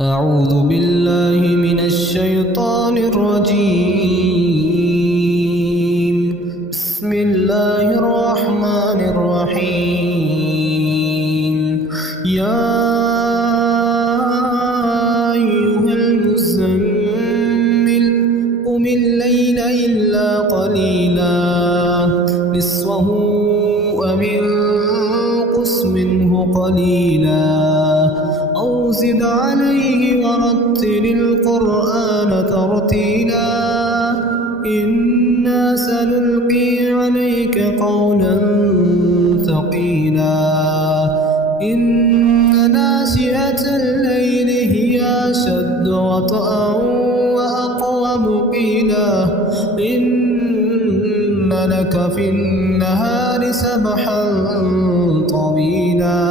أعوذ بالله من الشيطان الرجيم. بسم الله الرحمن الرحيم. يا أيها المزمل قم الليل إلا قليلا نصفه أو انقص منه قليلا أو زد عليه ورتل القرآن ترتيلا إنا سنلقي عليك قولا ثقيلا إن ناشئة الليل هي أشد وطئا وأقوم قيلا إن لك في النهار سبحا طويلا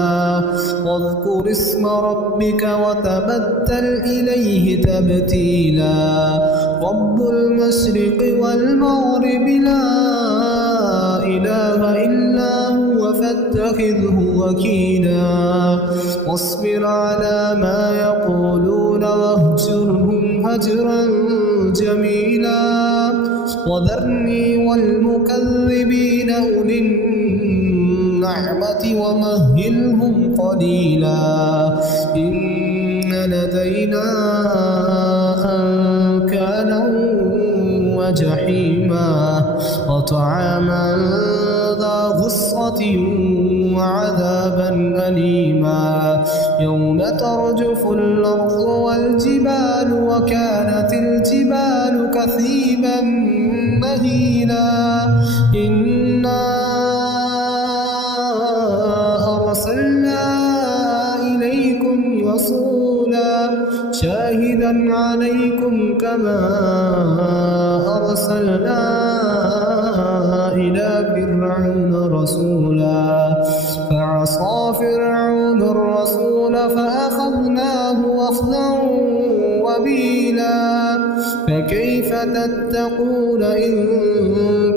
واذكر اسم ربك وتبتل إليه تبتيلا رب المشرق والمغرب لا إله إلا هو فاتخذه وكيلا واصبر على ما يقولون واهجرهم هجرا جميلا وذرني والمكذبين أولي النعمة ومهلهم قليلا إن لدينا أنكالا وجحيما وطعاما ذا غصة وعذابا أليما يوم ترجف الأرض والجبال وكانت الجبال كثيبا مهيلا إنا أرسلنا إليكم رسولا شاهدا عليكم كما أرسلنا إلى فرعون رسولا فعصى فرعون الرسول فأخذناه أخذا وبيلا فكيف تتقون إن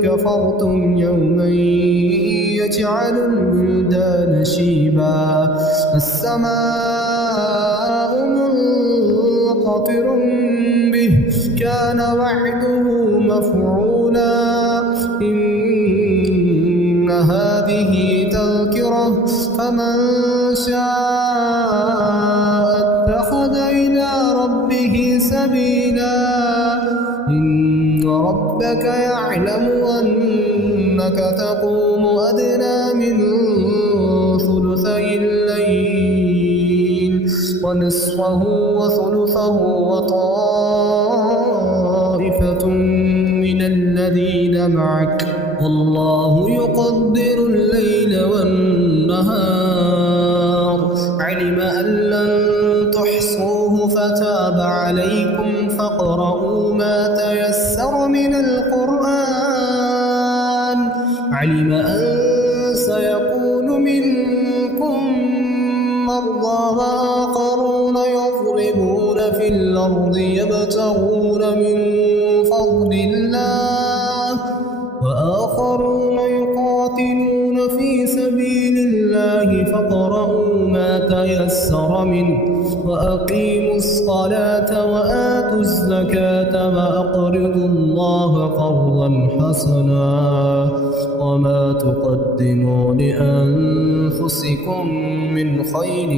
كفرتم يوما يجعل الولدان شيبا السماء منفطر به كان وعده مفعولا إن هذه تذكرة فمن شاء اتخذ إلى ربه سبيلا إن ربك يعلم أنك تقوم أدنى من ثلثي الليل ونصفه وثلثه وطائفة من الذين معك والله يقدر الليل والنهار علم أن لن تحصوه فتاب عليكم فاقرؤوا ما تيسر من القرآن علم أن سيكون منكم مرضى وآخرون يضربون في الأرض يبتغون من فضل الله وآخرون يقاتلون في سبيل الله فاقرؤوا ما تيسر منه وأقيموا الصلاة وآتوا الزكاة وأقرضوا الله قرضا حسنا وما تقدموا لأنفسكم من خير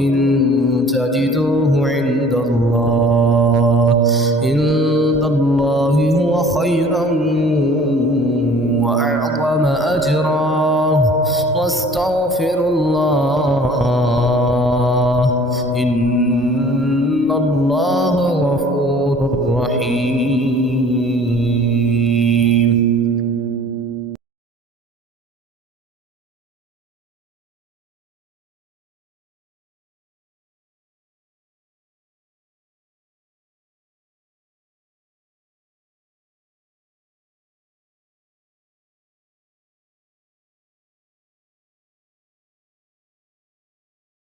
تجدوه عند الله عند الله هو خيرا وأعظم أجرا واستغفر الله إن الله غفور رحيم.